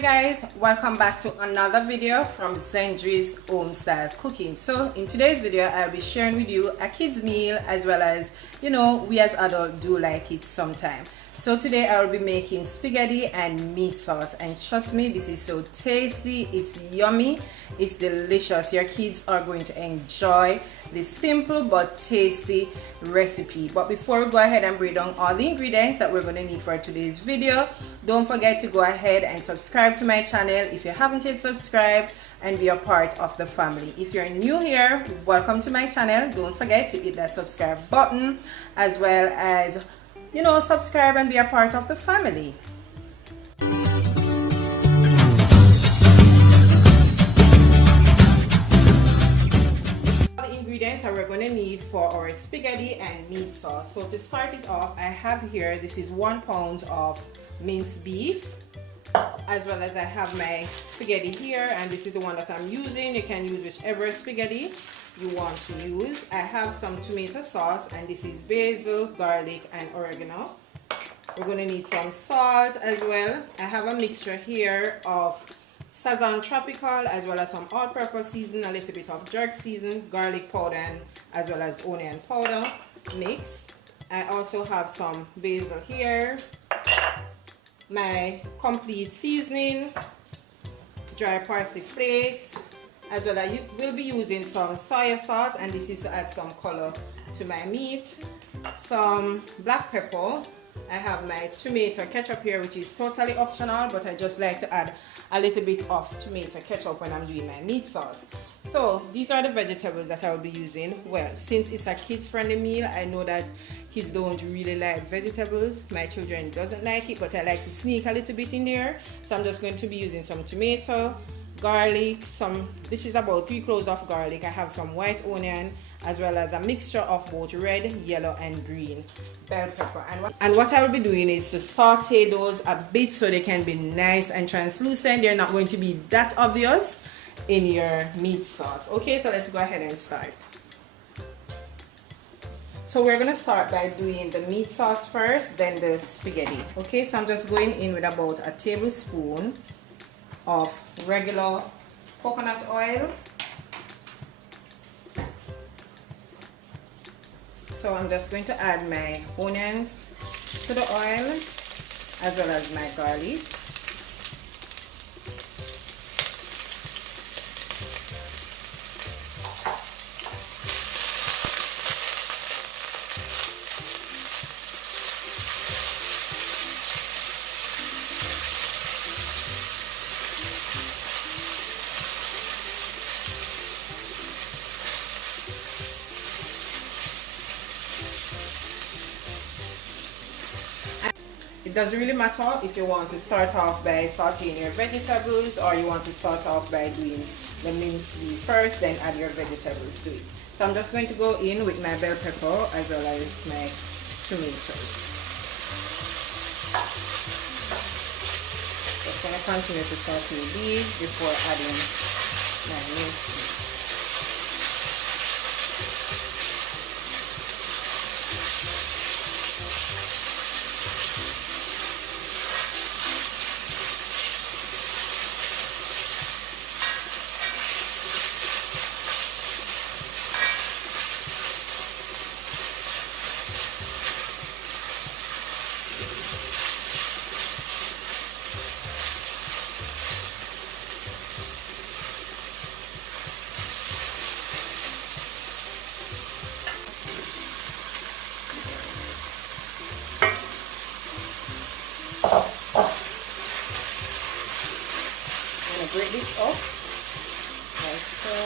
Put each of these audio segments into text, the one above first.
Hey guys, welcome back to another video from Zendri's Home Style Cooking. So in today's video I'll be sharing with you a kids meal, as well as, you know, we as adults do like it sometime. So today I'll be making spaghetti and meat sauce, and trust me, this is so tasty, it's yummy, it's delicious. Your kids are going to enjoy this simple but tasty recipe. But before we go ahead and break down all the ingredients that we're going to need for today's video, don't forget to go ahead and subscribe to my channel if you haven't yet subscribed, and be a part of the family. If you're new here, welcome to my channel. Don't forget to hit that subscribe button, as well as, you know, subscribe and be a part of the family. All the ingredients that we're going to need for our spaghetti and meat sauce. So to start it off, I have here, this is 1 pound of minced beef, as well as I have my spaghetti here, and this is the one that I'm using. You can use whichever spaghetti you want to use. I have some tomato sauce, and this is basil, garlic, and oregano. We're going to need some salt as well. I have a mixture here of Sazon Tropical, as well as some all-purpose season, a little bit of jerk season, garlic powder, and as well as onion powder mix. I also have some basil here, my complete seasoning, dry parsley flakes, as well as you will be using some soy sauce, and this is to add some color to my meat, some black pepper. I have my tomato ketchup here, which is totally optional, but I just like to add a little bit of tomato ketchup when I'm doing my meat sauce. So these are the vegetables that I will be using. Well, since it's a kids friendly meal, I know that kids don't really like vegetables. My children doesn't like it, but I like to sneak a little bit in there. So I'm just going to be using some tomato, garlic, this is about 3 cloves of garlic. I have some white onion, as well as a mixture of both red, yellow, and green bell pepper. And what I will be doing is to saute those a bit so they can be nice and translucent. They're not going to be that obvious in your meat sauce. Okay, so let's go ahead and start. So we're gonna start by doing the meat sauce first, then the spaghetti. Okay, so I'm just going in with about a tablespoon of regular coconut oil. So I'm just going to add my onions to the oil, as well as my garlic. It doesn't really matter if you want to start off by sauteing your vegetables, or you want to start off by doing the minced beef first, then add your vegetables to it. So I'm just going to go in with my bell pepper as well as my tomatoes. Just going to continue to saute these before adding my minced beef. Break this up like so.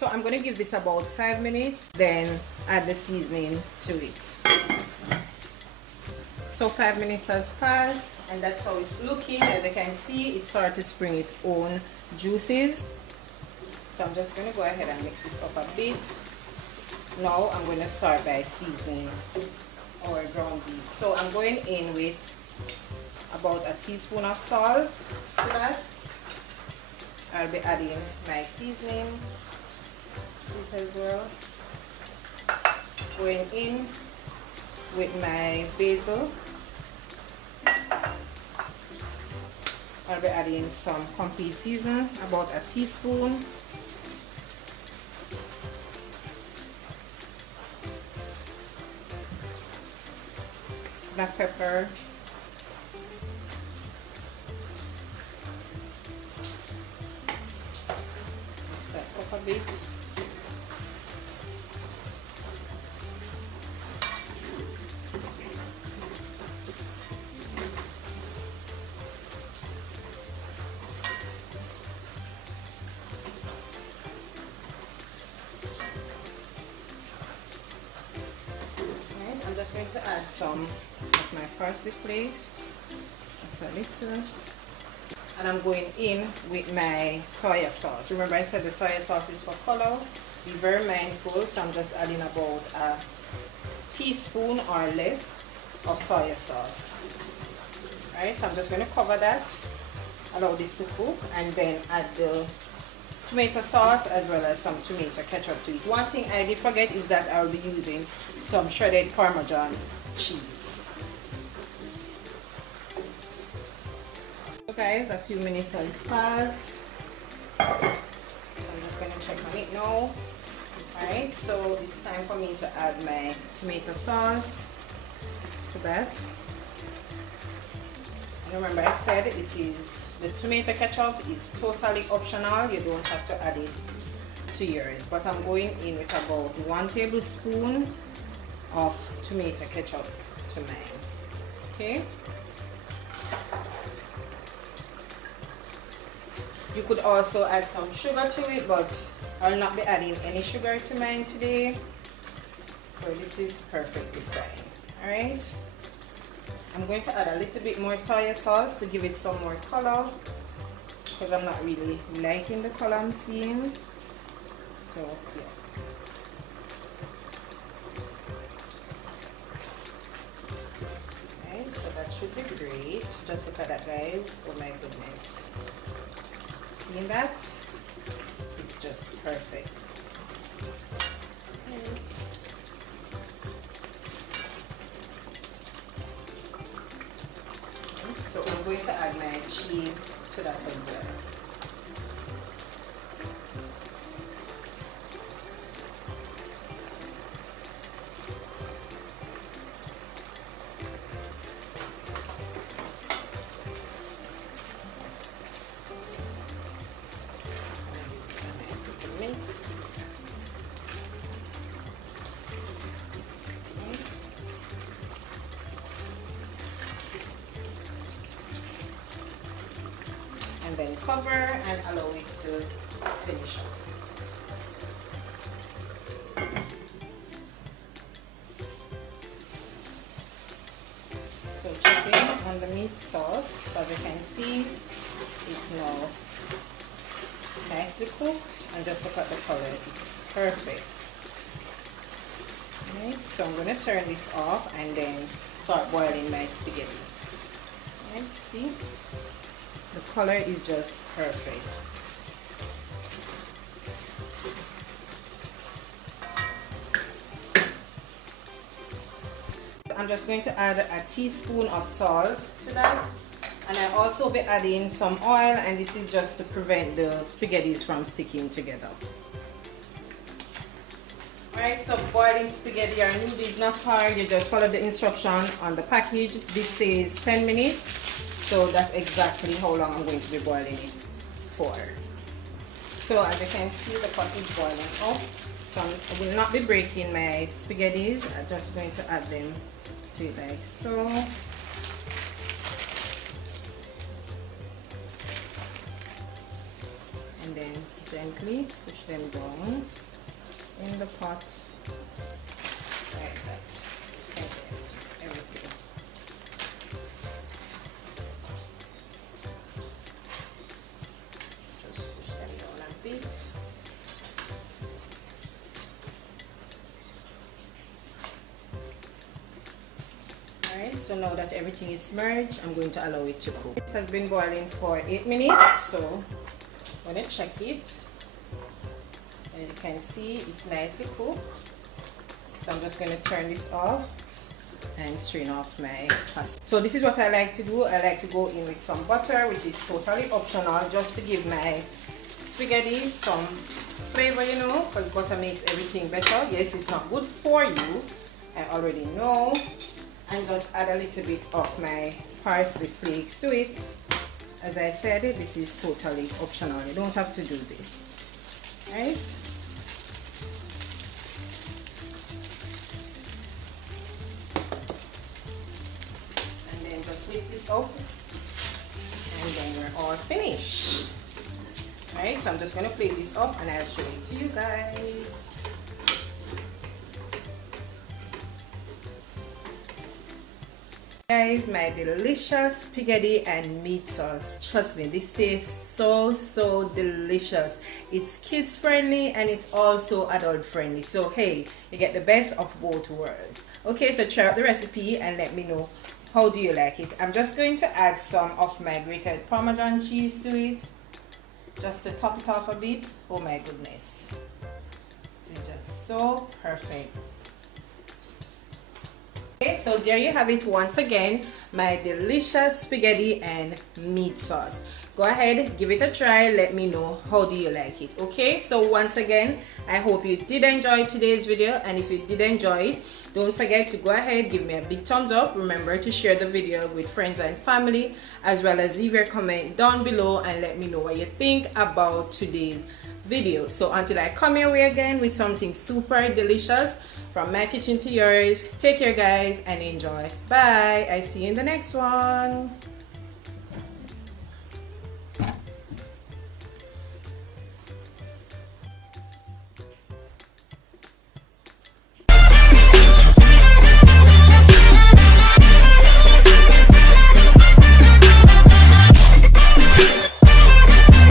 So I'm going to give this about 5 minutes, then add the seasoning to it. So 5 minutes has passed, and that's how it's looking. As you can see, it started to spring its own juices. So I'm just going to go ahead and mix this up a bit. Now I'm going to start by seasoning our ground beef. So I'm going in with about a teaspoon of salt to that. I'll be adding my seasoning as well. Going in with my basil. I'll be adding some complete season, about a teaspoon. Black pepper. Mix that up a bit. I'm just going to add some of my parsley flakes, just a little, and I'm going in with my soy sauce. Remember I said the soy sauce is for color. Be very mindful, so I'm just adding about a teaspoon or less of soy sauce. Alright, so I'm just going to cover that, allow this to cook, and then add the tomato sauce as well as some tomato ketchup to it. One thing I did forget is that I will be using some shredded Parmesan cheese. So guys, a few minutes has passed. So I'm just going to check on it now. Alright, so it's time for me to add my tomato sauce to that. And remember I said it is the tomato ketchup is totally optional. You don't have to add it to yours. But I'm going in with about 1 tablespoon of tomato ketchup to mine. Okay. You could also add some sugar to it, but I'll not be adding any sugar to mine today. So this is perfectly fine. Alright. I'm going to add a little bit more soy sauce to give it some more color, because I'm not really liking the color I'm seeing. So yeah. Okay, so that should be great. Just look at that, guys. Oh my goodness. Seeing that? It's just perfect. So I'm going to add my cheese to that as well. And then cover and allow it to finish up. So checking on the meat sauce, as you can see, it's now nicely cooked, and just look at the color, it's perfect. Right, so I'm going to turn this off and then start boiling my spaghetti. Right, see? The color is just perfect. I'm just going to add a teaspoon of salt to that, and I also be adding some oil, and this is just to prevent the spaghettis from sticking together. Alright, so boiling spaghetti or noodles is not hard. You just follow the instruction on the package. This says 10 minutes. So that's exactly how long I'm going to be boiling it for. So as you can see, the pot is boiling up. So I will not be breaking my spaghettis. I'm just going to add them to it like so. And then gently push them down in the pot like that. Just like that. Everything. So now that everything is merged, I'm going to allow it to cook. This has been boiling for 8 minutes, so I'm going to check it. As you can see, it's nicely cooked. So I'm just going to turn this off and strain off my pasta. So this is what I like to do. I like to go in with some butter, which is totally optional, just to give my spaghetti some flavor, you know, because butter makes everything better. Yes, it's not good for you, I already know. And just add a little bit of my parsley flakes to it. As I said, this is totally optional. You don't have to do this, right? And then just whisk this up, and then we're all finished. Alright, so I'm just going to plate this up and I'll show it to you guys. Guys, my delicious spaghetti and meat sauce. Trust me, this tastes so delicious. It's kids friendly and it's also adult friendly. So hey, you get the best of both worlds. Okay, so try out the recipe and let me know how do you like it. I'm just going to add some of my grated Parmesan cheese to it, just to top it off a bit. Oh my goodness, this is just so perfect. Okay, so there you have it once again, my delicious spaghetti and meat sauce. Go ahead, give it a try, let me know how do you like it. Okay, so once again, I hope you did enjoy today's video, and if you did enjoy it, don't forget to go ahead, give me a big thumbs up. Remember to share the video with friends and family, as well as leave your comment down below and let me know what you think about today's video. So until I come your way again with something super delicious from my kitchen to yours, take care guys and enjoy. Bye. I see you in the next one.